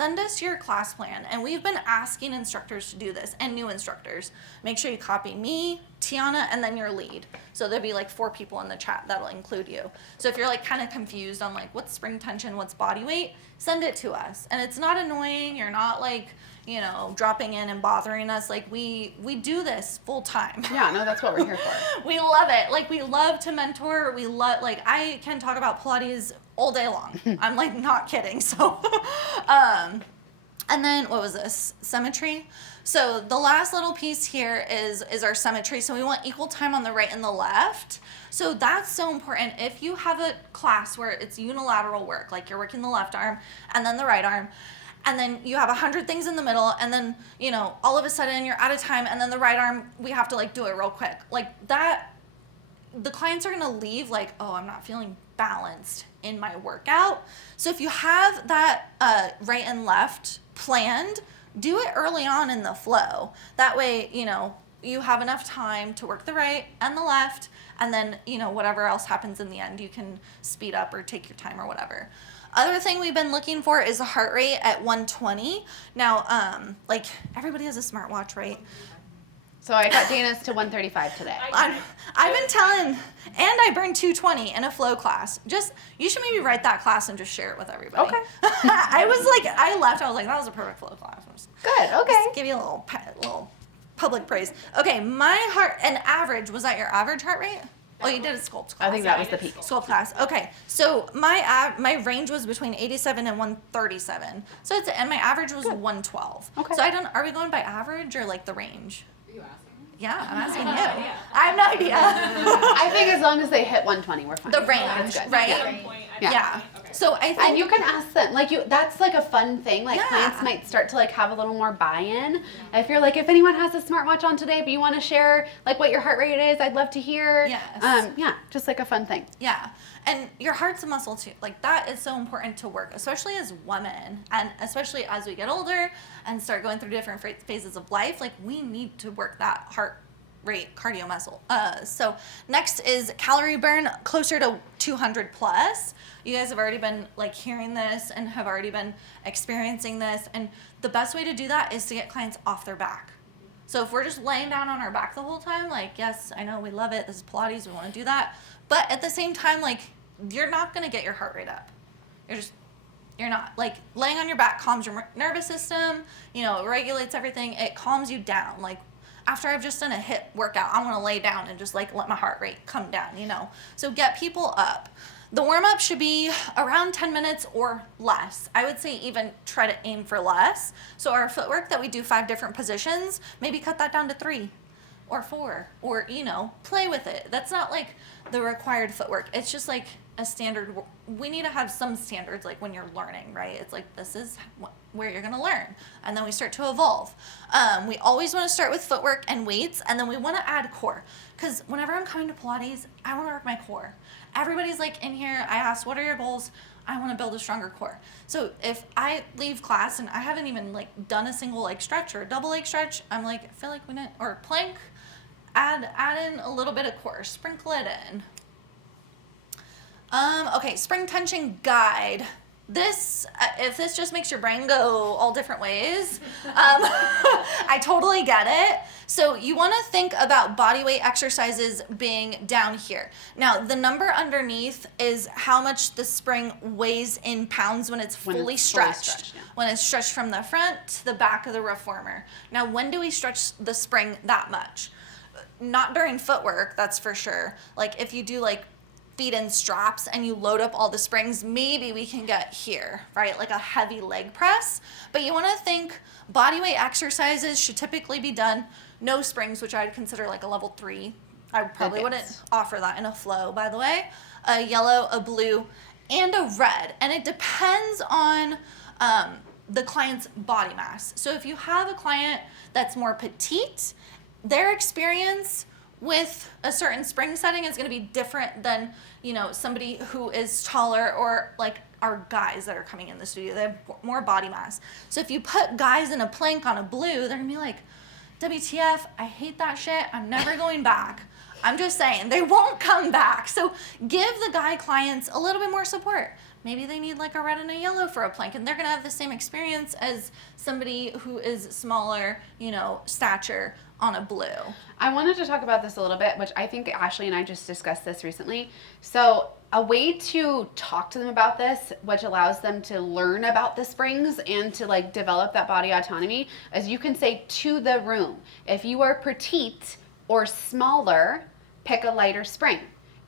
send us your class plan. And we've been asking instructors to do this, and new instructors. Make sure you copy me, Tiana, and then your lead. So there'll be like 4 people in the chat that'll include you. So if you're like kind of confused on like what's spring tension, what's body weight, send it to us. And it's not annoying. You're not like, you know, dropping in and bothering us. Like we do this full time. Yeah, no, that's what we're here for. We love it. Like we love to mentor. We love, like I can talk about Pilates all day long. I'm like not kidding. So, and then what was this? Symmetry. So the last little piece here is our symmetry. So we want equal time on the right and the left. So that's so important. If you have a class where it's unilateral work, like you're working the left arm and then the right arm, and then you have 100 things in the middle, and then, you know, all of a sudden you're out of time, and then the right arm, we have to like do it real quick. Like that, the clients are gonna leave like, oh, I'm not feeling balanced in my workout. So if you have that right and left planned, do it early on in the flow. That way, you know, you have enough time to work the right and the left, and then, you know, whatever else happens in the end, you can speed up or take your time or whatever. Other thing we've been looking for is a heart rate at 120. Now, like everybody has a smartwatch, right? So I got Dana's to 135 today. I've been telling, and I burned 220 in a flow class. Just, you should maybe write that class and just share it with everybody. Okay. I was like, I left, I was like, that was a perfect flow class. Good, okay. Just give you a little public praise. Okay, my heart, and average, was that your average heart rate? Oh, you did a sculpt class. I think that was the peak. Sculpt class. Okay, so my range was between 87 and 137. So it's, and my average was 112. Okay. So I don't. Are we going by average or like the range? Are you asking me? Yeah, I'm asking you. idea. I have no idea. I think as long as they hit 120, we're fine. The range, That's good. right? Yeah. Yeah. Okay. So I think. And you can ask them, like that's like a fun thing. Like Yeah. clients might start to like have a little more buy-in. If you're like, if anyone has a smartwatch on today, but you want to share like what your heart rate is, I'd love to hear. Yes. Yeah, just like a fun thing. Yeah, and your heart's a muscle too. Like that is so important to work, especially as women, and especially as we get older and start going through different phases of life. Like we need to work that heart rate cardio muscle. So next is calorie burn, closer to 200 plus. You guys have already been like hearing this and have already been experiencing this, and the best way to do that is to get clients off their back. So if we're just laying down on our back the whole time, like, yes, I know we love it, this is Pilates, we want to do that, but at the same time, like, you're not going to get your heart rate up. You're not. Like, laying on your back calms your nervous system, you know, it regulates everything, it calms you down. Like, after I've just done a HIIT workout, I want to lay down and just like let my heart rate come down, you know. So get people up. The warm-up should be around 10 minutes or less. I would say even try to aim for less. So our footwork that we do 5 different positions, maybe cut that down to 3 or 4, or, you know, play with it. That's not like the required footwork. It's just like a standard. We need to have some standards, like when you're learning, right? It's like, this is where you're going to learn. And then we start to evolve. We always want to start with footwork and weights, and then we want to add core. Because whenever I'm coming to Pilates, I want to work my core. Everybody's like in here, I ask, what are your goals? I want to build a stronger core. So if I leave class and I haven't even like done a single leg stretch or a double leg stretch, I'm like, I feel like we didn't, or plank, add in a little bit of core, sprinkle it in. Okay, spring tension guide. This, if this just makes your brain go all different ways, I totally get it. So you want to think about body weight exercises being down here. Now, the number underneath is how much the spring weighs in pounds when it's fully stretched. Yeah. When it's stretched from the front to the back of the reformer. Now, when do we stretch the spring that much? Not during footwork, that's for sure. Like if you do like feet in straps and you load up all the springs, maybe we can get here, right? Like a heavy leg press. But you want to think body weight exercises should typically be done, no springs, which I would consider like a level 3. I probably wouldn't offer that in a flow, by the way. A yellow, a blue, and a red. And it depends on the client's body mass. So if you have a client that's more petite, their experience with a certain spring setting is going to be different than, you know, somebody who is taller, or like our guys that are coming in the studio. They have more body mass. So if you put guys in a plank on a blue, they're going to be like, WTF, I hate that shit. I'm never going back. I'm just saying, they won't come back. So give the guy clients a little bit more support. maybe they need like a red and a yellow for a plank, and they're going to have the same experience as somebody who is smaller, stature on a blue. I wanted to talk about this a little bit, which I think Ashley and I just discussed this recently. So a way to talk to them about this, which allows them to learn about the springs and to like develop that body autonomy, is you can say to the room, if you are petite or smaller, pick a lighter spring.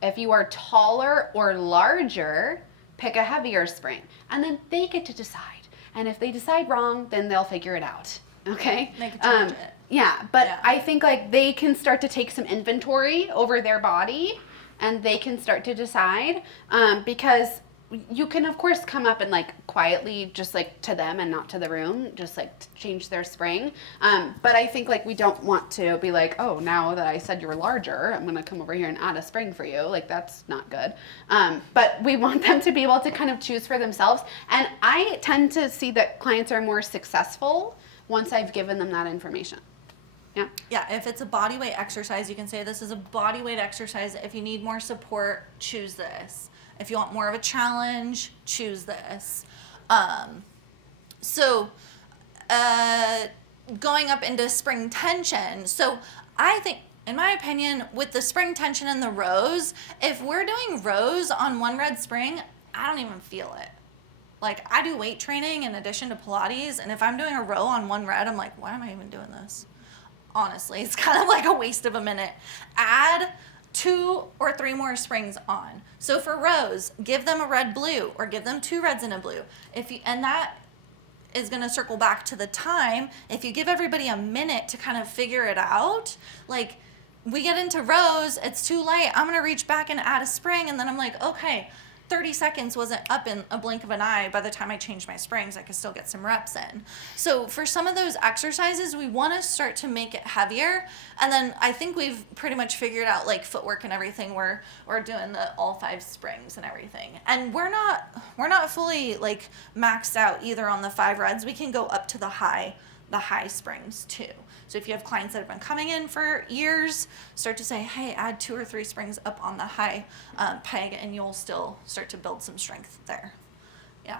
If you are taller or larger, pick a heavier spring. And then they get to decide. And if they decide wrong, then they'll figure it out. Okay? They can change it. Yeah, but Yeah. I think like they can start to take some inventory over their body and they can start to decide because you can of course come up and like quietly just like to them and not to the room, just like change their spring. But I think like we don't want to be like, oh, now that I said you're larger, I'm gonna come over here and add a spring for you. Like that's not good. But we want them to be able to kind of choose for themselves. And I tend to see that clients are more successful once I've given them that information. Yeah. Yeah, if it's a body weight exercise, you can say this is a body weight exercise. If you need more support, choose this. If you want more of a challenge, choose this. Going up into spring tension. So I think, in my opinion, with the spring tension and the rows, if we're doing rows on one red spring, I don't even feel it. Like, I do weight training in addition to Pilates, and if I'm doing a row on one red, I'm like, why am I even doing this? Honestly, it's kind of like a waste of a minute. Add 2 or 3 more springs on. So for rows, give them a red blue or give them 2 reds and a blue. And that is going to circle back to the time. If you give everybody a minute to kind of figure it out, like we get into rows, it's too late. I'm going to reach back and add a spring, and then I'm like, okay, 30 seconds wasn't up in a blink of an eye. By the time I changed my springs, I could still get some reps in. So for some of those exercises, we want to start to make it heavier. And then I think we've pretty much figured out like footwork and everything. We're doing all 5 springs and everything. And we're not fully like maxed out either on the 5 reds. We can go up to the high springs too. So if you have clients that have been coming in for years, start to say, hey, add 2 or 3 springs up on the high peg, and you'll still start to build some strength there. Yeah.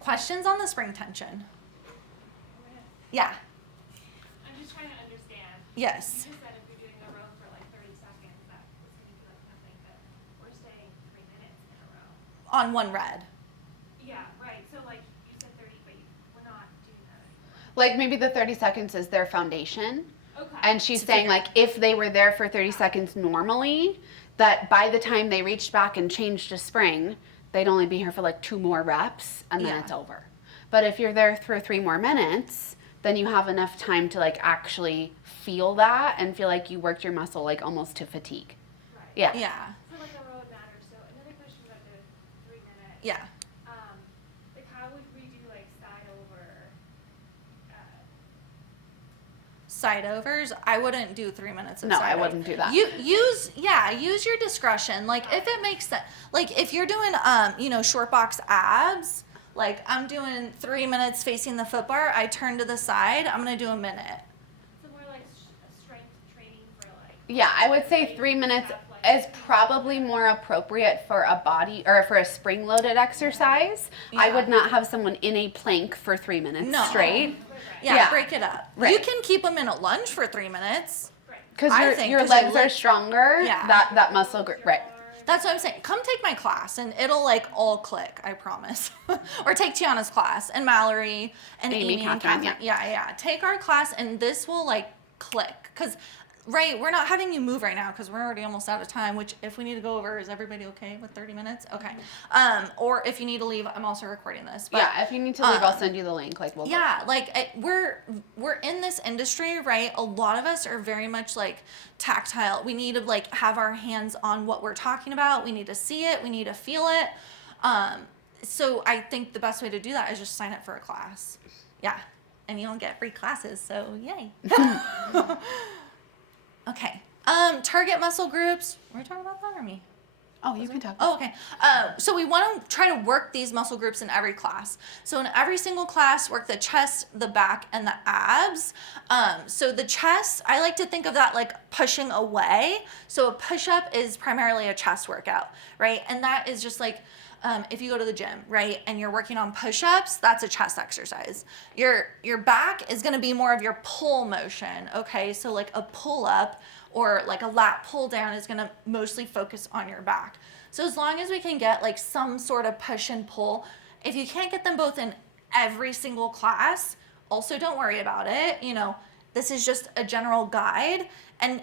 Questions on the spring tension? Yeah. I'm just trying to understand. Yes. You just said if you're doing a row for like 30 seconds, that was going to be like nothing, but we're staying 3 minutes in a row. On one red. Yeah, right. So like you said 30, but we're not doing that anymore. Like maybe the 30 seconds is their foundation. Okay. And she's saying like if they were there for 30 seconds normally, that by the time they reached back and changed to spring, they'd only be here for like 2 more reps and then it's over. But if you're there for 3 more minutes, then you have enough time to like actually feel that and feel like you worked your muscle like almost to fatigue. Right. Yeah. Yeah. So like a row matters. So another question about the 3 minutes. Yeah. Like how would we do like side over? Side overs, I wouldn't do 3 minutes of No, side I wouldn't do that. Use your discretion. Like if it makes sense, like if you're doing short box abs, like I'm doing 3 minutes facing the foot bar, I turn to the side, I'm gonna do a minute. So more like strength training for like. Yeah, I would say 3 minutes is probably more appropriate for a body or for a spring loaded exercise. I Yeah. would not have someone in a plank for 3 minutes No. straight. Yeah, Yeah. break it up. Right. You can keep them in a lunge for 3 minutes. Right. Because I your, think your 'cause your legs are leg- stronger. Yeah. That muscle group. Right. That's what I'm saying. Come take my class and it'll like all click, I promise. Or take Tiana's class and Mallory and Amy, Amy and Catherine, Catherine. Yeah. Take our class and this will like click. Because, right, we're not having you move right now because we're already almost out of time, which if we need to go over, is everybody okay with 30 minutes? Okay. Or if you need to leave, I'm also recording this. But, Yeah, if you need to leave, I'll send you the link. Like we'll go. yeah, like we're in this industry, right? A lot of us are very much like tactile. We need to like have our hands on what we're talking about. We need to see it. We need to feel it. So I think the best way to do that is just sign up for a class. Yeah, and you don't get free classes, so yay. Okay. Target muscle groups. Were we talking about that or me? Oh, you can talk. Oh, okay. So we want to try to work these muscle groups in every class. So in every single class, work the chest, the back, and the abs. So the chest, I like to think of that like pushing away. So a push-up is primarily a chest workout, right? And that is just like if you go to the gym, right, and you're working on push-ups, that's a chest exercise. Your back is going to be more of your pull motion, okay? So like a pull-up or like a lat pull-down is going to mostly focus on your back. So as long as we can get like some sort of push and pull, if you can't get them both in every single class, also don't worry about it. You know, this is just a general guide. And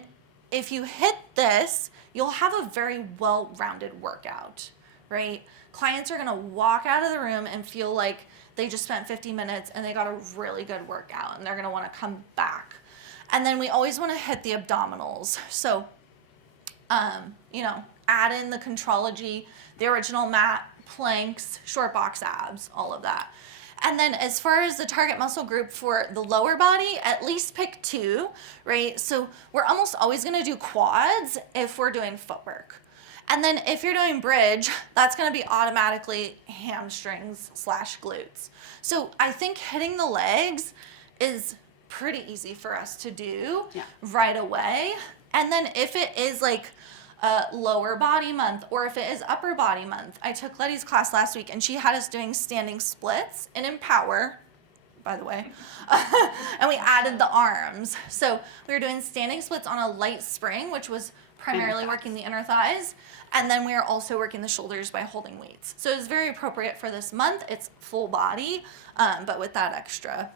if you hit this, you'll have a very well-rounded workout, right? Clients are gonna walk out of the room and feel like they just spent 50 minutes and they got a really good workout, and they're gonna wanna come back. And then we always wanna hit the abdominals. So, you know, add in the contrology, the original mat, planks, short box abs, all of that. And then as far as the target muscle group for the lower body, at least pick 2, right? So we're almost always gonna do quads if we're doing footwork. And then if you're doing bridge, that's gonna be automatically hamstrings / glutes. So I think hitting the legs is pretty easy for us to do right away. And then if it is like lower body month, or if it is upper body month, I took Letty's class last week and she had us doing standing splits and Empower, by the way, and we added the arms. So we were doing standing splits on a light spring, which was primarily working the inner thighs, and then we are also working the shoulders by holding weights. So it's very appropriate for this month. It's full body, but with that extra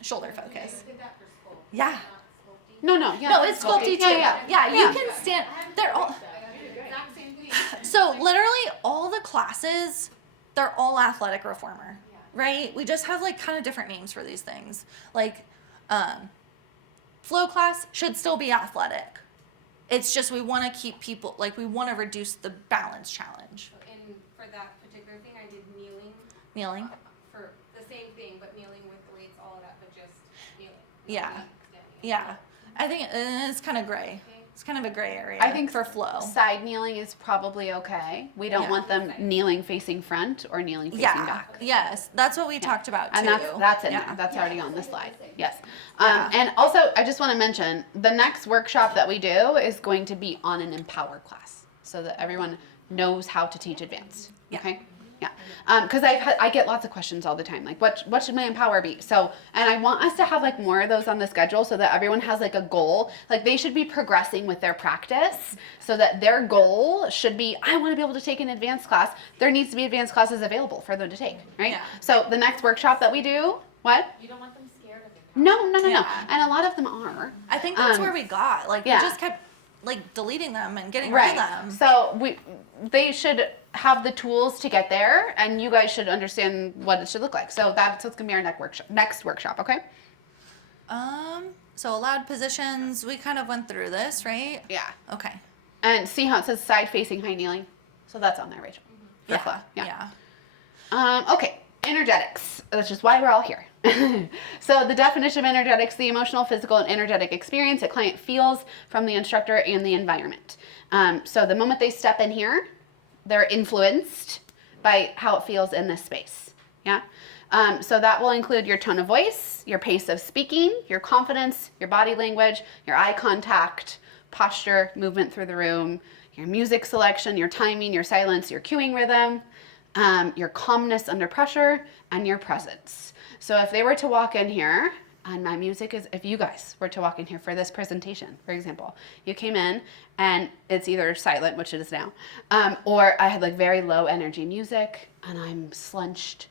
shoulder focus. Yeah. No, No, it's sculpty too. Yeah, you can stand. They're all. So literally all the classes, they're all athletic reformer, right? We just have like kind of different names for these things. Like, flow class should still be athletic. It's just we want to keep people, like we want to reduce the balance challenge. And for that particular thing, I did kneeling. Kneeling. For the same thing, but kneeling with the weights, all of that, but just kneeling. Yeah. Yeah. I think it's kind of gray. It's kind of a gray area. I think for flow. Side kneeling is probably okay. We don't want them kneeling facing front or kneeling facing back. Yes, that's what we talked about too. And that's in there. That's already on the slide. Yes. And also, I just want to mention the next workshop that we do is going to be on an Empower class, so that everyone knows how to teach advanced. Okay. Yeah, because I get lots of questions all the time, like what should my Empower be? So, and I want us to have like more of those on the schedule so that everyone has like a goal. Like they should be progressing with their practice, so that their goal should be, I want to be able to take an advanced class. There needs to be advanced classes available for them to take, right? Yeah. So the next workshop that we do, what? You don't want them scared of it. No. Yeah. And a lot of them are. I think that's where we got. Like we just kept like deleting them and getting rid of them. So they should have the tools to get there, and you guys should understand what it should look like. So that's what's gonna be our next workshop, okay? So allowed positions, we kind of went through this, right? Yeah. Okay. And see how it says side facing high kneeling? So that's on there, Rachel. For flow. Okay, energetics. That's just why we're all here. So the definition of energetics: the emotional, physical, and energetic experience a client feels from the instructor and the environment. So the moment they step in here, they're influenced by how it feels in this space. Yeah. So that will include your tone of voice, your pace of speaking, your confidence, your body language, your eye contact, posture, movement through the room, your music selection, your timing, your silence, your cueing rhythm, your calmness under pressure, and your presence. So if they were to walk in here, and my music is, if you guys were to walk in here for this presentation, for example, you came in and it's either silent, which it is now, or I had like very low energy music and I'm slunched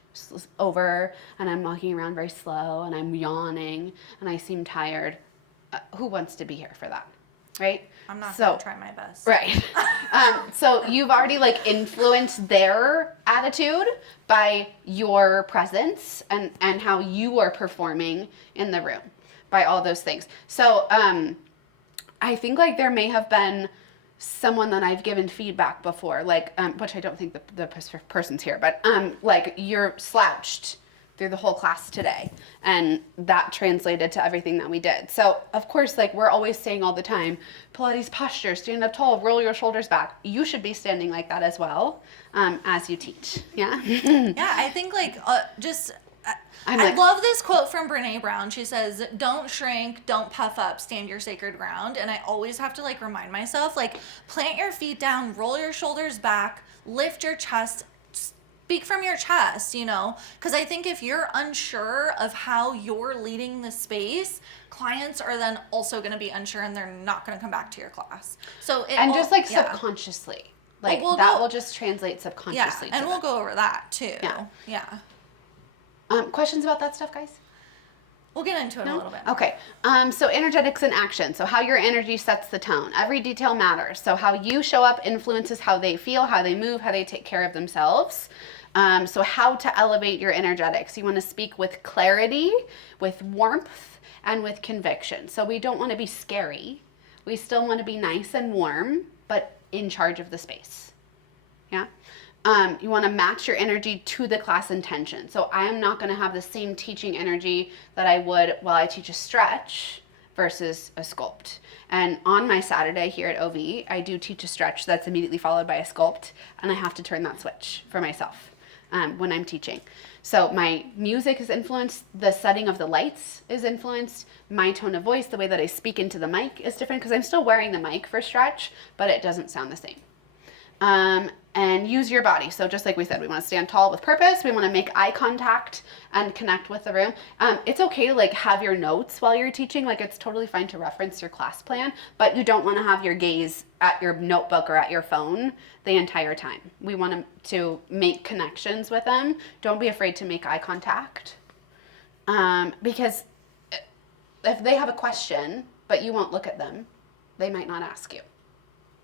over and I'm walking around very slow and I'm yawning and I seem tired. Who wants to be here for that? Right? I'm not going to try my best. Right. So you've already like influenced their attitude by your presence and how you are performing in the room by all those things. So I think like there may have been someone that I've given feedback before, like, which I don't think the person's here, but like you're slouched through the whole class today, and that translated to everything that we did. So of course, like we're always saying all the time, Pilates posture, stand up tall, roll your shoulders back. You should be standing like that as well as you teach. Yeah. Yeah, I think like just I love this quote from Brene Brown. She says, "Don't shrink, don't puff up, stand your sacred ground." And I always have to like remind myself, like, plant your feet down, roll your shoulders back, lift your chest, speak from your chest, you know? Because I think if you're unsure of how you're leading the space, clients are then also going to be unsure and they're not going to come back to your class. So just like subconsciously, like will just translate subconsciously. Yeah, and we'll go over that too. Yeah. Questions about that stuff, guys? We'll get into it a little bit. Okay. So energetics in action. So how your energy sets the tone. Every detail matters. So how you show up influences how they feel, how they move, how they take care of themselves. So how to elevate your energetics. You want to speak with clarity, with warmth, and with conviction. So we don't want to be scary. We still want to be nice and warm, but in charge of the space. Yeah. You want to match your energy to the class intention. So I am not going to have the same teaching energy that I would while I teach a stretch versus a sculpt. And on my Saturday here at OV, I do teach a stretch that's immediately followed by a sculpt, and I have to turn that switch for myself when I'm teaching. So my music is influenced, the setting of the lights is influenced, my tone of voice, the way that I speak into the mic is different because I'm still wearing the mic for stretch, but it doesn't sound the same. And use your body. So just like we said, we want to stand tall with purpose. We want to make eye contact and connect with the room. It's okay to like have your notes while you're teaching. Like it's totally fine to reference your class plan, but you don't want to have your gaze at your notebook or at your phone the entire time. We want to make connections with them. Don't be afraid to make eye contact. Because if they have a question, but you won't look at them, they might not ask you.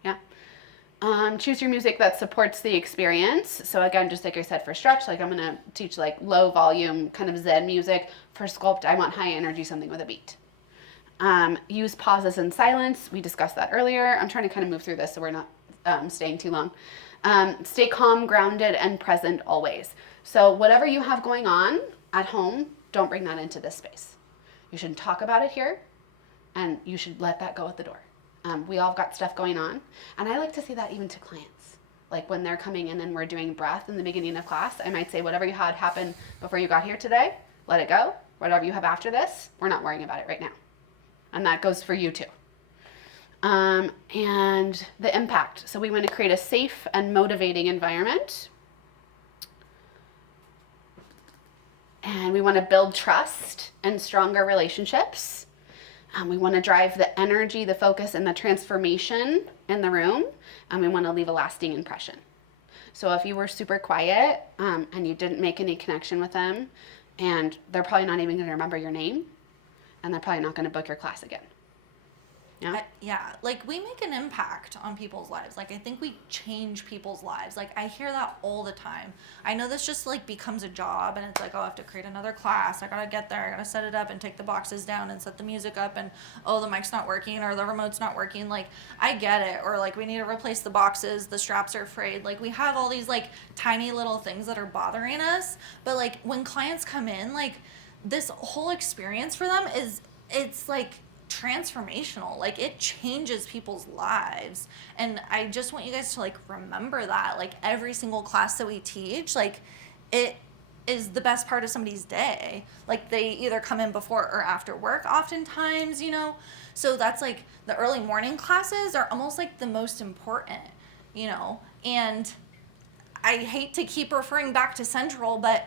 Yeah. Choose your music that supports the experience. So again, just like I said for stretch, like I'm going to teach like low volume kind of Zen music. For sculpt, I want high energy, something with a beat. Use pauses and silence. We discussed that earlier. I'm trying to kind of move through this so we're not staying too long. Stay calm, grounded, and present always. So whatever you have going on at home, don't bring that into this space. You shouldn't talk about it here, and you should let that go at the door. We all have got stuff going on. And I like to see that even to clients. Like when they're coming in and we're doing breath in the beginning of class, I might say, whatever you had happen before you got here today, let it go. Whatever you have after this, we're not worrying about it right now. And that goes for you too. And the impact. So we want to create a safe and motivating environment. And we want to build trust and stronger relationships. We want to drive the energy, the focus, and the transformation in the room, and we want to leave a lasting impression. So if you were super quiet and you didn't make any connection with them, and they're probably not even going to remember your name, and they're probably not going to book your class again. Yeah, like we make an impact on people's lives. Like I think we change people's lives. Like I hear that all the time. I know this just like becomes a job and it's like, oh, I have to create another class. I gotta get there. I gotta set it up and take the boxes down and set the music up and oh, the mic's not working or the remote's not working. Like I get it. Or like we need to replace the boxes. The straps are frayed. Like we have all these like tiny little things that are bothering us. But like when clients come in, like this whole experience for them it's like transformational. Like it changes people's lives, and I just want you guys to like remember that like every single class that we teach, like it is the best part of somebody's day. Like they either come in before or after work oftentimes, you know, so that's like the early morning classes are almost like the most important, you know. And I hate to keep referring back to Central, but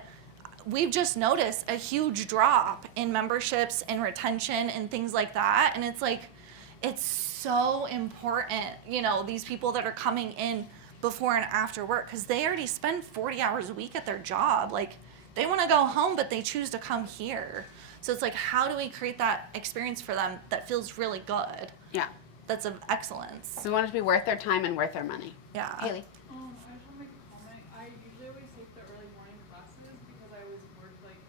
we've just noticed a huge drop in memberships and retention and things like that. And it's like, it's so important, you know, these people that are coming in before and after work, because they already spend 40 hours a week at their job. Like they want to go home, but they choose to come here. So it's like, how do we create that experience for them that feels really good? Yeah. That's of excellence. We want it to be worth their time and worth their money. Yeah. Haley. I just want to make a comment. I usually always take the early morning classes because I always work like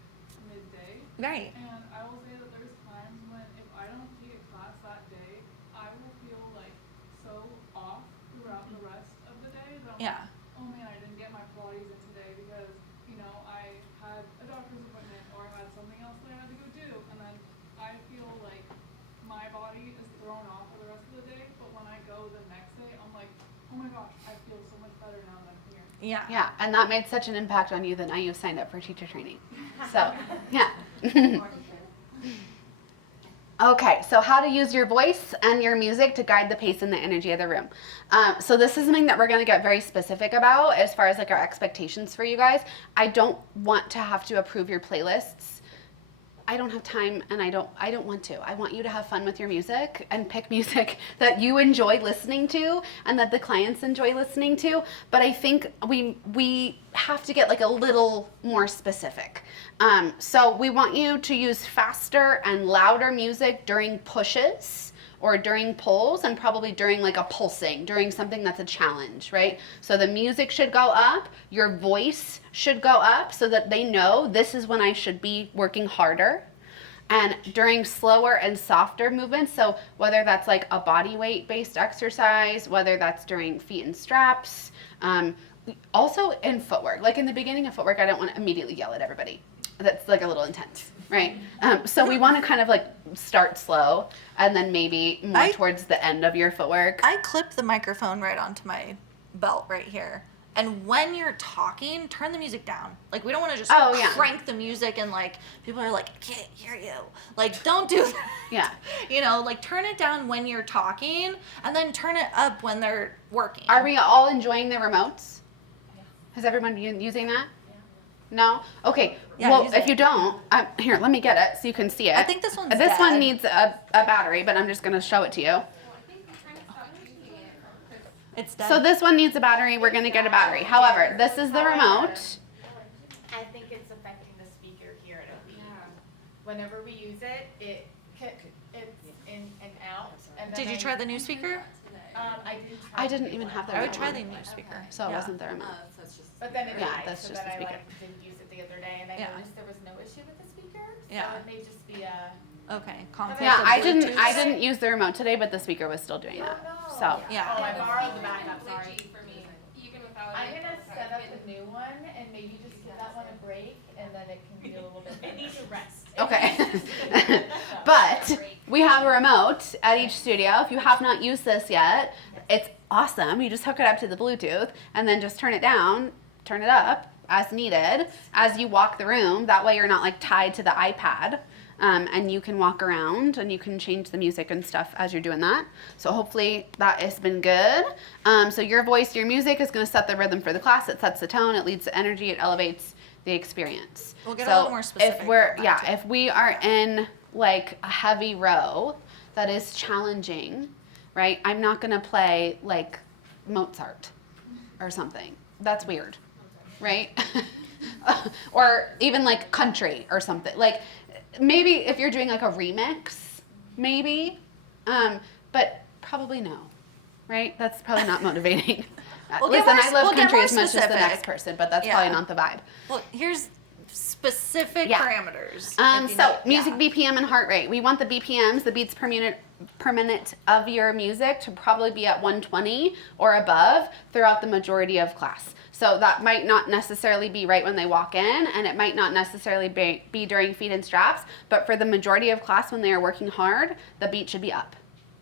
midday. Right. And I will say that there's times when if I don't take a class that day, I will feel like so off throughout the rest of the day that I'm like, oh man, I didn't get my Pilates in today because, you know, I had a doctor's appointment or I had something else that I had to go do. And then I feel like my body is thrown off for the rest of the day. But when I go the next day, I'm like, oh my gosh, I feel so much better now that I'm here. Yeah. Yeah, and that made such an impact on you that now you've signed up for teacher training. So, yeah. Okay, so how to use your voice and your music to guide the pace and the energy of the room. So this is something that we're going to get very specific about as far as like our expectations for you guys. I don't want to have to approve your playlists. I don't have time, and I don't want to. I want you to have fun with your music and pick music that you enjoy listening to and that the clients enjoy listening to. But I think we have to get like a little more specific. So we want you to use faster and louder music during pushes or during pulls, and probably during like a pulsing, during something that's a challenge, right? So the music should go up, your voice should go up so that they know this is when I should be working harder. And during slower and softer movements, so whether that's like a body weight based exercise, whether that's during feet and straps, also in footwork. Like in the beginning of footwork, I don't want to immediately yell at everybody. That's like a little intense, right? So we want to kind of like start slow and then maybe more towards the end of your footwork. I clip the microphone right onto my belt right here. And when you're talking, turn the music down. Like, we don't want to just crank the music and, like, people are like, I can't hear you. Like, don't do that. Yeah. You know, like, turn it down when you're talking and then turn it up when they're working. Are we all enjoying the remotes? Yeah. Has everyone been using that? No? Okay. Yeah, well, if you don't, here, let me get it so you can see it. I think this one's This one dead. needs a battery, but I'm just going to show it to you. It's dead. So this one needs a battery. We're going to get a battery. However, this is the remote. I think it's affecting the speaker here at OB. Whenever we use it, it's in and out. And then Did you try the new speaker? I didn't even have the I remote. would try the new speaker. So it wasn't the remote. But then it Yeah, died, that's so just then the I speaker. didn't use it the other day, and I Yeah. noticed there was no issue with the speaker. So Yeah. it may just be a. Okay. Conflict Yeah, of I Bluetooth. didn't use the remote today, but the speaker was still doing that. So Yeah. Oh, I borrowed the backup. Sorry. For me, even without I'm it. gonna set up the new one and maybe just give that one a break, and then it can be a little bit better. It needs a rest. okay. But we have a remote at each studio. If you have not used this yet, it's awesome. You just hook it up to the Bluetooth and then just turn it down, turn it up as needed as you walk the room. That way you're not like tied to the iPad. And you can walk around and you can change the music and stuff as you're doing that. So hopefully that has been good. So your voice, your music is going to set the rhythm for the class. It sets the tone. It leads to energy. It elevates the experience. We'll get a little more specific If we're on that, too. if we are in like a heavy row that is challenging, right? I'm not going to play like Mozart or something. That's weird, right? Or even like country or something. Like maybe if you're doing like a remix, maybe, but probably no, right? That's probably not motivating. We'll get Listen, more- I love we'll get country more as much as the specific. next person, but that's Yeah. probably not the vibe. Well, here's specific Yeah. parameters. if you So need- music yeah. BPM and heart rate. We want the BPMs, the beats per minute of your music to probably be at 120 or above throughout the majority of class. So that might not necessarily be right when they walk in, and it might not necessarily be during feet and straps, but for the majority of class when they are working hard, the beat should be up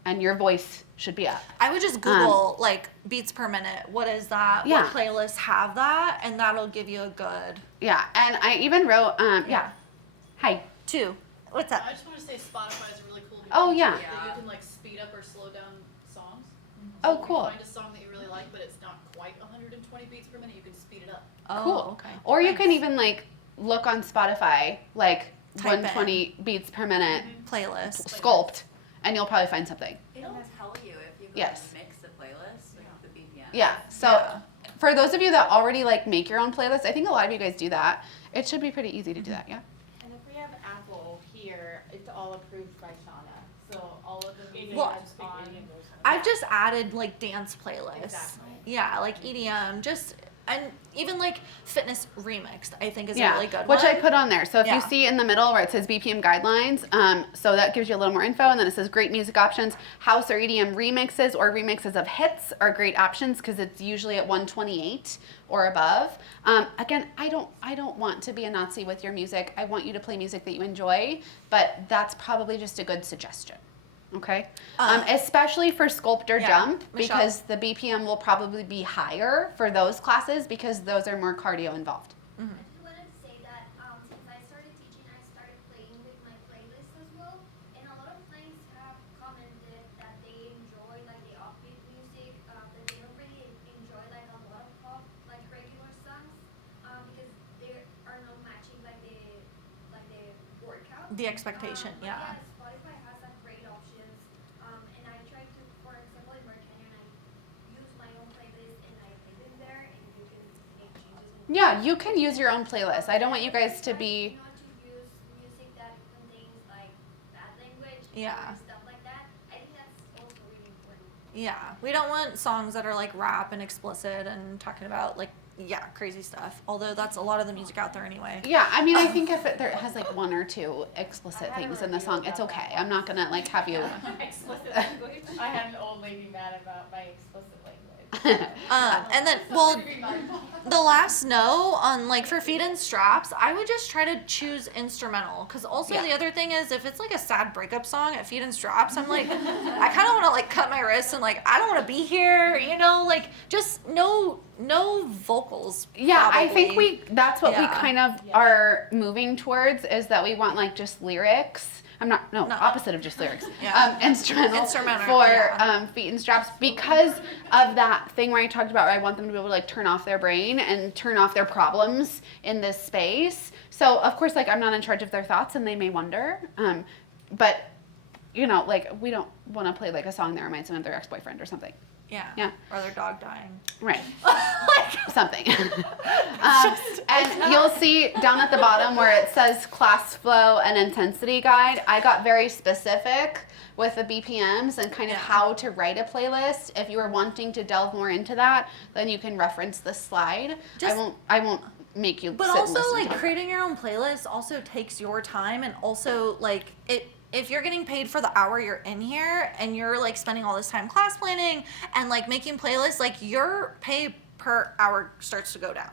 and your voice should be up. I would just Google like beats per minute. What is that? Yeah. What playlists have that? And that'll give you a good Yeah, and I even wrote, Hi. 2. What's up? I just want to say Spotify is a really cool new Oh, feature yeah. that you can like speed up or slow down songs. Oh, So if cool. you find a song that you really like, but it's not quite 120 beats per minute, you can speed it up. Oh, Cool. okay. Or you can even like look on Spotify, like Type in. 120 beats per minute, Playlist. sculpt, and you'll probably find something. It'll tell you if you go Yes. and mix the playlist with the BPM. Yeah. So Yeah. for those of you that already like make your own playlist, I think a lot of you guys do that. It should be pretty easy to do that. Yeah. And if we have Apple here, it's all approved by Shauna. So all of the music Well, that's on. I've just added like dance playlists. Exactly. Yeah, like EDM, just and even like fitness remixed. I think is Yeah, a really good which one. I put on there. So if you Yeah. see in the middle where it says BPM guidelines, so that gives you a little more info, and then it says great music options. House or EDM remixes or remixes of hits are great options because it's usually at 128 or above. Again, I don't want to be a Nazi with your music. I want you to play music that you enjoy, but that's probably just a good suggestion. Okay. Um, Especially for sculptor yeah, jump, Michelle? because the BPM will probably be higher for those classes because those are more cardio involved. I just wanted to say that since I started teaching, I started playing with my playlist as well. And a lot of clients have commented that they enjoy like the upbeat music, that they don't really enjoy like a lot of pop, like regular songs, because they are not matching like the workout. The expectation, But yeah. Spotify has some great options. And I try to, for example, in Mark Canyon, I use my own playlist and I play them there, and you can make changes. Yeah, you can use your own playlist. I don't want you guys to be. Not to use music that contains like bad language Yeah. or stuff like that. I think that's also really important. Yeah, we don't want songs that are like rap and explicit and talking about like crazy stuff. Although that's a lot of the music out there anyway. Yeah, I mean, I think if there has like one or two explicit things in the song, it's okay. I'm not gonna like have you. Explicit language. I had an old lady mad about my explicit language. And then the last no on like for feet and straps, I would just try to choose instrumental because also Yeah. the other thing is if it's like a sad breakup song at feet and straps, I'm like I kind of want to like cut my wrists and like I don't want to be here, like just no vocals. Yeah, I think probably. that's what we Yeah. kind of are moving towards is that we want like just lyrics. No, opposite of just lyrics. Yeah. Instrumental for feet and straps because of that thing where I talked about where I want them to be able to like turn off their brain and turn off their problems in this space. So of course, like I'm not in charge of their thoughts and they may wonder. But like we don't want to play like a song that reminds them of their ex-boyfriend or something. Yeah. Or their dog dying. Right. Something. And you'll see down at the bottom where it says class flow and intensity guide. I got very specific with the BPMs and kind of how to write a playlist. If you are wanting to delve more into that, then you can reference this slide. I won't make you But sit and also listen like to it. creating your own playlist also takes your time and also like if you're getting paid for the hour you're in here and you're like spending all this time class planning and like making playlists, like your pay per hour starts to go down.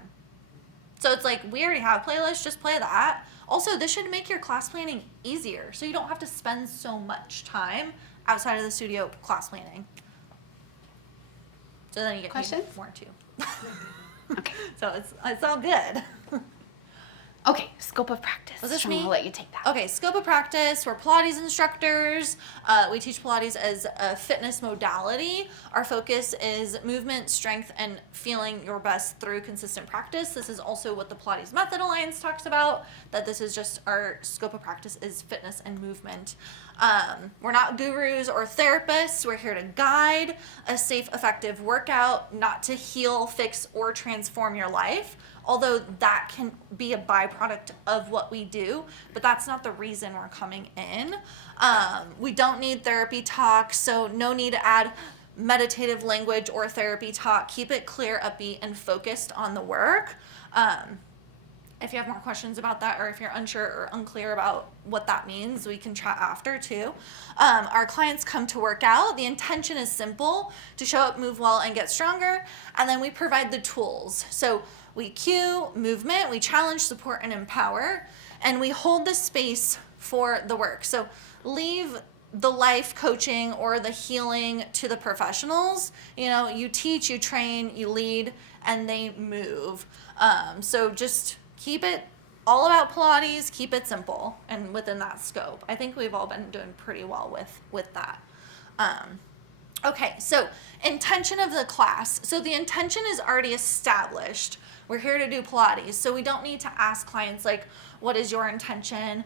So it's like we already have playlists, just play that. Also, this should make your class planning easier so you don't have to spend so much time outside of the studio class planning. So then you get Questions? paid more too. Okay. So it's all good. Okay, scope of practice. Was this Sean, me? I'll let you take that. Okay, scope of practice. We're Pilates instructors. We teach Pilates as a fitness modality. Our focus is movement, strength, and feeling your best through consistent practice. This is also what the Pilates Method Alliance talks about, that this is just our scope of practice is fitness and movement. We're not gurus or therapists. We're here to guide a safe, effective workout, not to heal, fix, or transform your life. Although that can be a byproduct of what we do, but that's not the reason we're coming in. We don't need therapy talk, so no need to add meditative language or therapy talk. Keep it clear, upbeat, and focused on the work. If you have more questions about that or if you're unsure or unclear about what that means, we can chat after too. Our clients come to work out. The intention is simple, to show up, move well, and get stronger. And then we provide the tools. So we cue movement, we challenge, support, and empower, and we hold the space for the work. So leave the life coaching or the healing to the professionals. You teach, you train, you lead, and they move. So just keep it all about Pilates, keep it simple, and within that scope. I think we've all been doing pretty well with that. Okay, so intention of the class. So the intention is already established. We're here to do Pilates, so we don't need to ask clients like, what is your intention,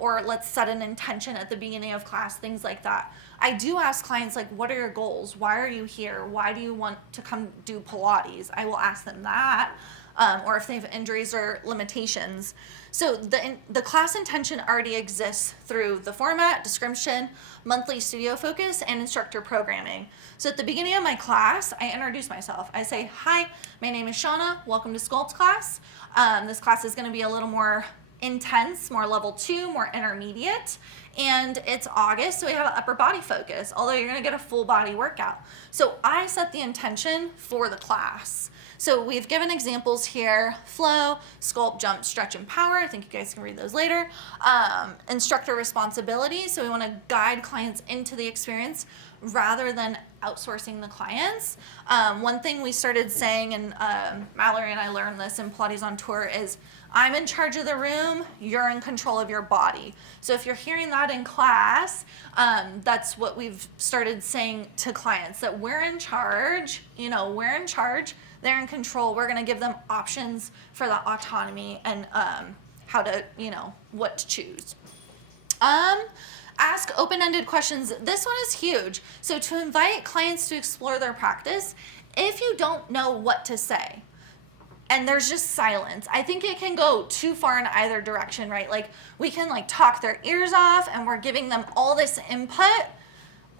or let's set an intention at the beginning of class, things like that. I do ask clients like, what are your goals? Why are you here? Why do you want to come do Pilates? I will ask them that. Or if they have injuries or limitations. So the class intention already exists through the format, description, monthly studio focus, and instructor programming. So at the beginning of my class, I introduce myself. I say, hi, my name is Shauna. Welcome to Sculpt class. This class is going to be a little more intense, more level 2, more intermediate. And it's August, so we have an upper body focus, although you're gonna get a full body workout. So I set the intention for the class. So we've given examples here: flow, sculpt, jump, stretch, and power. I think you guys can read those later. Instructor responsibility. So we want to guide clients into the experience rather than outsourcing the clients. One thing we started saying, and Mallory and I learned this in Pilates on Tour, is I'm in charge of the room, you're in control of your body. So if you're hearing that in class, that's what we've started saying to clients, that we're in charge, we're in charge. They're in control. We're going to give them options for the autonomy and how to, what to choose. Ask open-ended questions. This one is huge. So to invite clients to explore their practice, if you don't know what to say and there's just silence, I think it can go too far in either direction, right? Like we can talk their ears off and we're giving them all this input,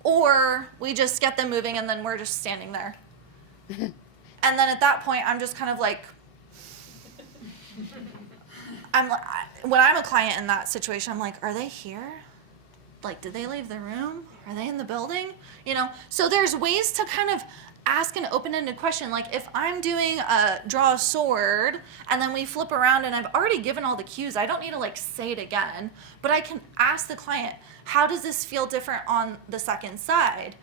or we just get them moving and then we're just standing there. And then at that point, I'm just kind of like, when I'm a client in that situation, I'm like, are they here? Like, did they leave the room? Are they in the building? So there's ways to kind of ask an open-ended question. Like if I'm doing a draw a sword and then we flip around and I've already given all the cues, I don't need to say it again, but I can ask the client, how does this feel different on the second side?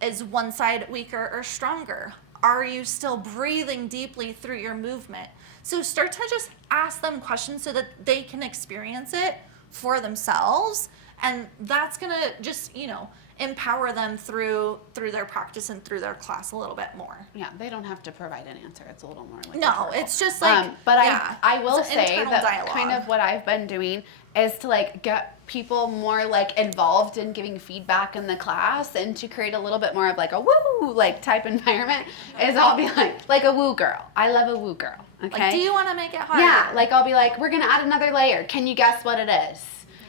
Is one side weaker or stronger? Are you still breathing deeply through your movement? So start to just ask them questions so that they can experience it for themselves. And that's going to just, empower them through their practice and through their class a little bit more. Yeah, they don't have to provide an answer. It's a little more like No, it's just but I will it's say that dialogue. kind of what I've been doing is to get people more involved in giving feedback in the class, and to create a little bit more of a woo type environment is I'll be like a woo girl. I love a woo girl. Okay. Do you want to make it harder? Yeah, I'll be we're gonna add another layer. Can you guess what it is?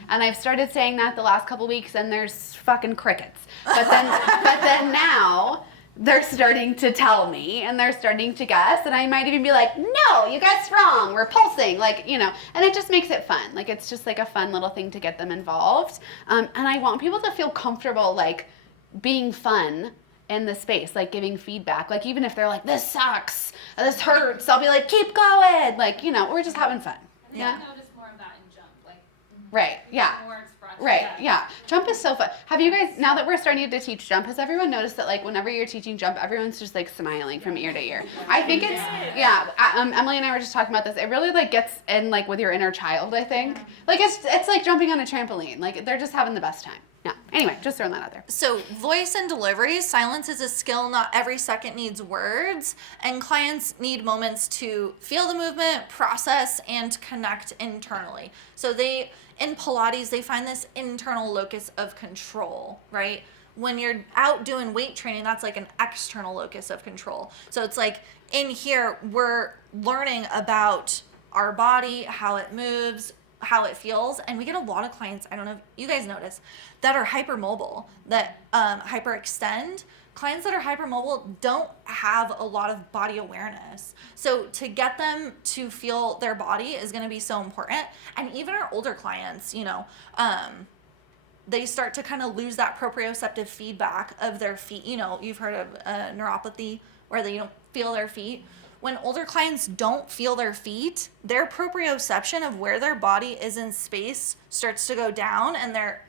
And I've started saying that the last couple weeks, and there's fucking crickets. But then now they're starting to tell me, and they're starting to guess, and I might even be like, no, you guessed wrong. We're pulsing, and it just makes it fun. It's just a fun little thing to get them involved. And I want people to feel comfortable, being fun in the space, giving feedback. Even if they're like, this sucks, this hurts, I'll be like, keep going. We're just having fun. Yeah. I notice more of that in jump. Right, yeah. More expression. Right, yeah. Jump is so fun. Have you guys, now that we're starting to teach jump, has everyone noticed that whenever you're teaching jump, everyone's just smiling from ear to ear? I think it's, Emily and I were just talking about this. It really gets in with your inner child, I think. It's like jumping on a trampoline. They're just having the best time. Yeah. Anyway, just throwing that out there. So voice and delivery, silence is a skill. Not every second needs words, and clients need moments to feel the movement, process, and connect internally. So in Pilates, they find this internal locus of control, right? When you're out doing weight training, that's an external locus of control. So it's in here, we're learning about our body, how it moves, how it feels, and we get a lot of clients, I don't know if you guys notice, that are hypermobile, that hyperextend. Clients that are hypermobile don't have a lot of body awareness. So to get them to feel their body is going to be so important. And even our older clients, they start to kind of lose that proprioceptive feedback of their feet. You've heard of neuropathy, where they don't feel their feet. When older clients don't feel their feet, their proprioception of where their body is in space starts to go down, and their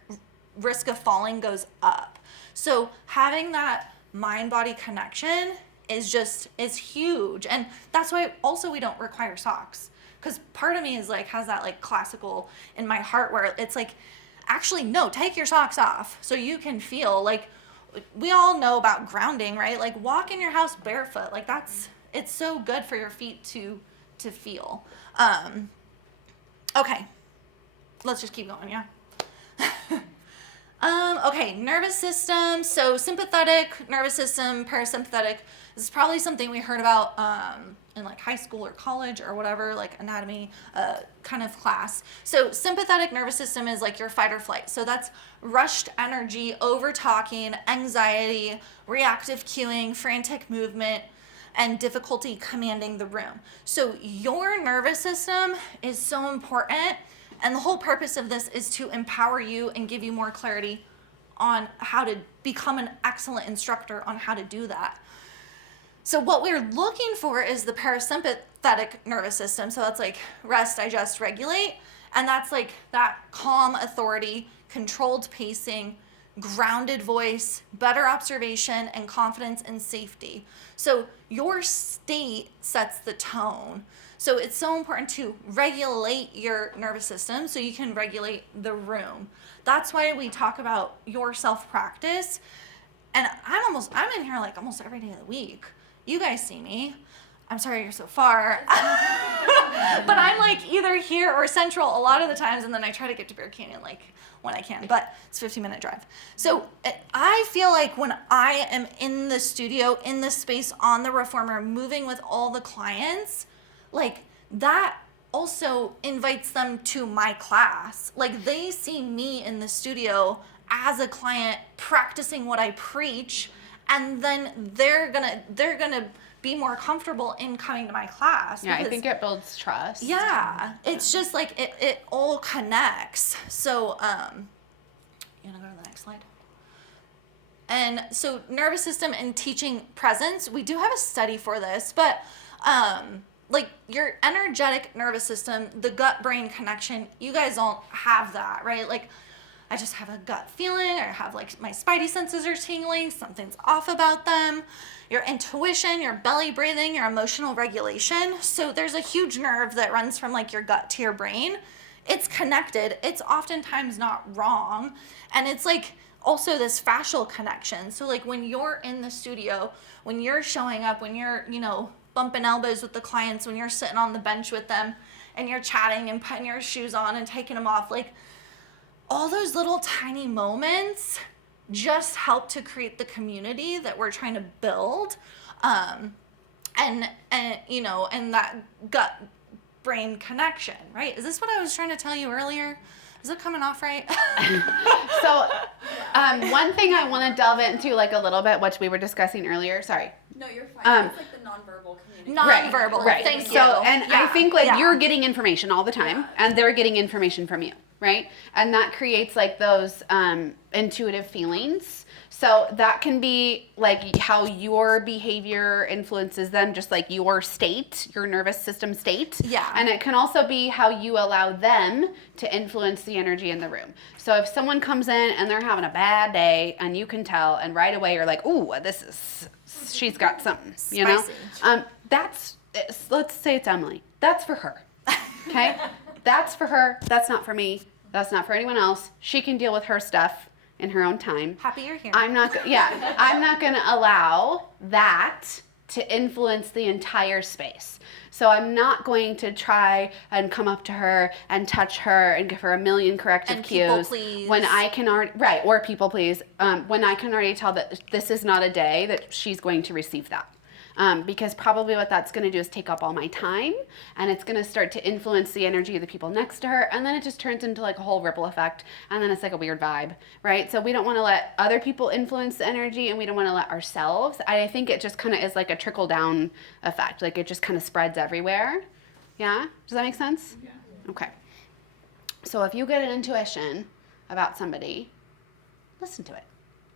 risk of falling goes up. So having that mind-body connection is huge. And that's why also we don't require socks. Because part of me is has that classical in my heart where it's actually, no, take your socks off so you can feel we all know about grounding, right? Walk in your house barefoot. It's so good for your feet to feel. Okay, let's just keep going, yeah? Okay, nervous system. So sympathetic nervous system, parasympathetic. This is probably something we heard about in high school or college or whatever, anatomy kind of class. So sympathetic nervous system is your fight or flight. So that's rushed energy, over talking, anxiety, reactive cueing, frantic movement. and difficulty commanding the room. So your nervous system is so important, and the whole purpose of this is to empower you and give you more clarity on how to become an excellent instructor on how to do that. So what we're looking for is the parasympathetic nervous system. So that's like rest, digest, regulate. And that's like that calm authority, controlled pacing, grounded voice, better observation, and confidence and safety. So your state sets the tone. So it's so important to regulate your nervous system so you can regulate the room. That's why we talk about your self-practice. And I'm in here like almost every day of the week. You guys see me. I'm sorry you're so far. But I'm like either here or central a lot of the times, and then I try to get to Bear Canyon like when I can, but it's a 15-minute drive. So I feel like when I am in the studio, in the space on the reformer, moving with all the clients, like that also invites them to my class. Like they see me in the studio as a client practicing what I preach, and then they're gonna be more comfortable in coming to my class. Yeah, I think it builds trust. Yeah, it's just like it all connects. So you wanna go to the next slide? And so nervous system and teaching presence, we do have a study for this, but like your energetic nervous system, the gut-brain connection, you guys don't have that, right? Like I just have a gut feeling, or I have like my spidey senses are tingling, something's off about them. Your intuition, your belly breathing, your emotional regulation. So there's a huge nerve that runs from like your gut to your brain. It's connected. It's oftentimes not wrong. And it's like also this fascial connection. So like when you're in the studio, when you're showing up, when you're, bumping elbows with the clients, when you're sitting on the bench with them and you're chatting and putting your shoes on and taking them off, like all those little tiny moments just help to create the community that we're trying to build. And that gut brain connection, right? Is this what I was trying to tell you earlier? Is it coming off right? So one thing I want to delve into like a little bit, which we were discussing earlier, sorry. No, you're fine. It's like the nonverbal communication. Nonverbal, Right. Thank you. So, and I think like Yeah. you're getting information all the time, and they're getting information from you, right? And that creates like those intuitive feelings. So that can be like how your behavior influences them, just like your state, your nervous system state. Yeah. And it can also be how you allow them to influence the energy in the room. So if someone comes in and they're having a bad day, and you can tell, and right away you're like, ooh, she's got something, you know? Let's say it's Emily. That's for her, okay? That's for her. That's not for me. That's not for anyone else. She can deal with her stuff in her own time. Happy you're here. I'm not going to allow that to influence the entire space. So I'm not going to try and come up to her and touch her and give her a million corrective And cues people please. when I can already, or people please, when I can already tell that this is not a day that she's going to receive that. Because probably what that's going to do is take up all my time, and it's going to start to influence the energy of the people next to her, and then it just turns into like a whole ripple effect, and then it's like a weird vibe, right? So we don't want to let other people influence the energy, and we don't want to let ourselves. I think it just kind of is like a trickle down effect, like it just kind of spreads everywhere. Yeah? Does that make sense? Yeah. Okay. So if you get an intuition about somebody, listen to it.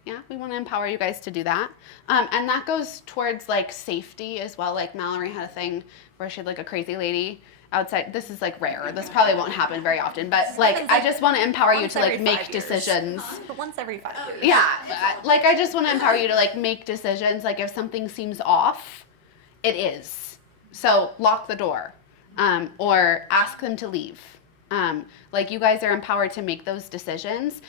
Yeah, we want to empower you guys to do that. And that goes towards like safety as well. Like Mallory had a thing where she had like a crazy lady outside. This is like rare. This probably won't happen very often. But like, I just want to empower you to like make decisions. Once every 5 years. Yeah, like I just want to empower you to like make decisions. Like if something seems off, it is. So lock the door, or ask them to leave. Like you guys are empowered to make those decisions.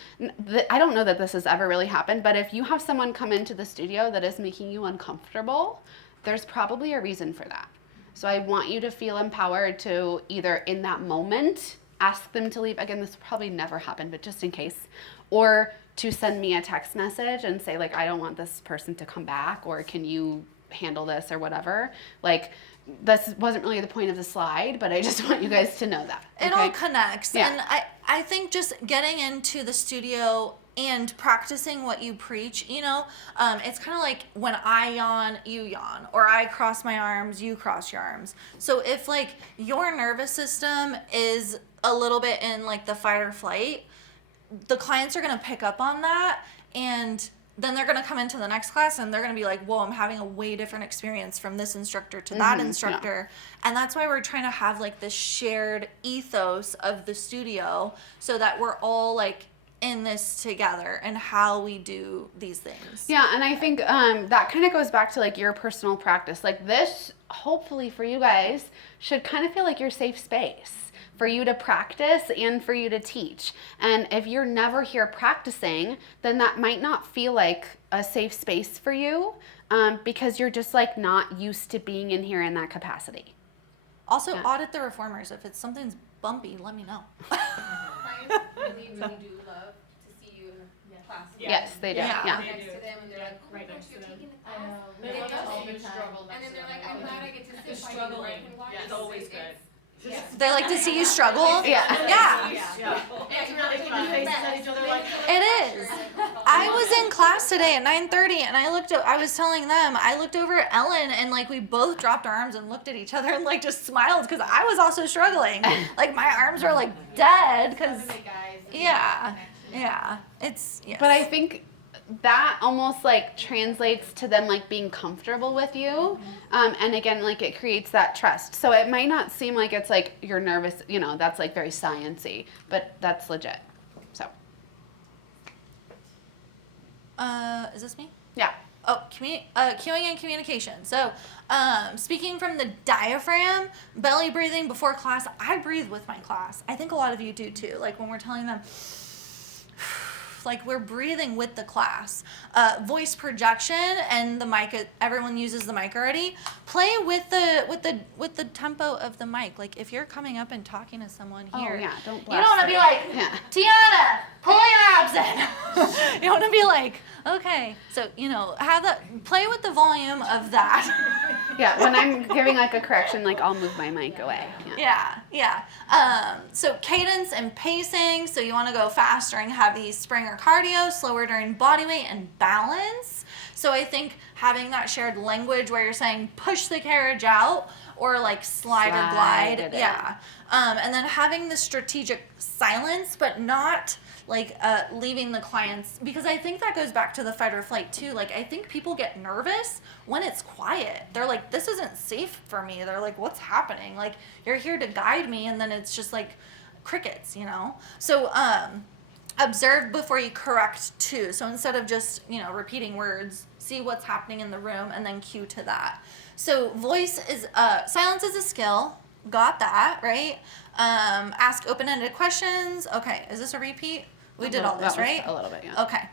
I don't know that this has ever really happened, but if you have someone come into the studio that is making you uncomfortable, there's probably a reason for that. So I want you to feel empowered to either in that moment ask them to leave. Again, this will probably never happen, but just in case. Or to send me a text message and say like, I don't want this person to come back, or can you handle this or whatever. Like, this wasn't really the point of the slide, but I just want you guys to know that. It all connects. Yeah. And I think just getting into the studio and practicing what you preach, it's kind of like when I yawn, you yawn, or I cross my arms, you cross your arms. So if like your nervous system is a little bit in like the fight or flight, the clients are going to pick up on that, and then they're going to come into the next class and they're going to be like, whoa, I'm having a way different experience from this instructor to that instructor. Yeah. And that's why we're trying to have like this shared ethos of the studio so that we're all like in this together and how we do these things. Yeah, and I think that kind of goes back to like your personal practice. Like this, hopefully for you guys, should kind of feel like your safe space for you to practice and for you to teach. And if you're never here practicing, then that might not feel like a safe space for you because you're just like not used to being in here in that capacity. Also, audit the reformers. If it's something's bumpy, let me know. Clients really do love to see you in class. Yes, they do. Yeah. Yeah. Next to them, and they're like, Right next to you're them. taking the I class. know. They They love love to to see you struggle And then they're like, I'm glad I get to sit by you struggling. and watch It's this. always good. Yeah. They like to see you struggle. Yeah. Yeah. It's really fun. Faces at each other like, It is. I was in class today at 9:30 and I was telling them, I looked over at Ellen and like we both dropped our arms and looked at each other and like just smiled because I was also struggling. Like my arms were like dead because, yeah. It's, yes. But I think that almost like translates to them like being comfortable with you. And again, like it creates that trust. So it might not seem like it's like you're nervous, that's like very science-y, but that's legit. So. Is this me? Yeah. Oh, cueing and communication. So, speaking from the diaphragm, belly breathing before class, I breathe with my class. I think a lot of you do too. Like when we're telling them, like we're breathing with the class. Voice projection and the mic. Everyone uses the mic already. Play with the tempo of the mic. Like if you're coming up and talking to someone here, Oh yeah, don't you blast don't want to be like, Yeah. Tiana, pull your abs in. You want to be like, okay. So have that. Play with the volume of that. Yeah, when I'm giving like a correction, like I'll move my mic away. Yeah. So cadence and pacing. So you want to go fast during heavy spring or cardio, slower during body weight and balance. So I think having that shared language where you're saying push the carriage out or like slide or glide. it in. Yeah. And then having the strategic silence, but not like leaving the clients, because I think that goes back to the fight or flight too. Like I think people get nervous when it's quiet. They're like, this isn't safe for me. They're like, what's happening? Like you're here to guide me, and then it's just like crickets, So observe before you correct too. So instead of just repeating words, see what's happening in the room and then cue to that. So voice is silence is a skill. Got that, right? Ask open-ended questions. Okay, is this a repeat? We did all this, right? A little bit, yeah. Okay.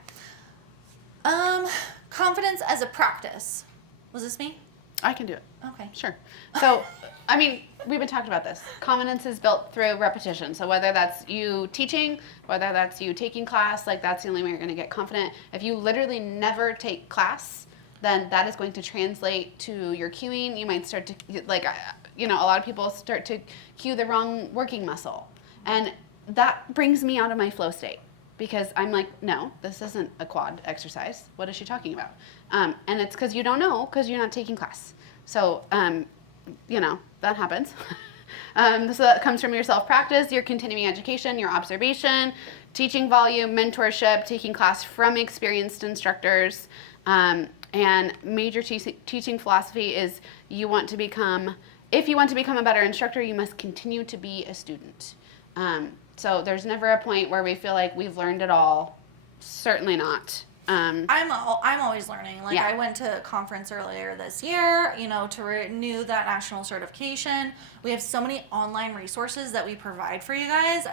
Confidence as a practice. Was this me? I can do it. Okay. Sure. So, I mean, we've been talking about this. Confidence is built through repetition. So whether that's you teaching, whether that's you taking class, like that's the only way you're going to get confident. If you literally never take class, then that is going to translate to your cueing. You might start to, like, a lot of people start to cue the wrong working muscle. And that brings me out of my flow state. Because I'm like, no, this isn't a quad exercise. What is she talking about? And it's because you don't know, because you're not taking class. So, that happens. So that comes from your self-practice, your continuing education, your observation, teaching volume, mentorship, taking class from experienced instructors. And major teaching philosophy is if you want to become a better instructor, you must continue to be a student. So there's never a point where we feel like we've learned it all. Certainly not. I'm always learning. Like Yeah. I went to a conference earlier this year, to renew that national certification. We have so many online resources that we provide for you guys.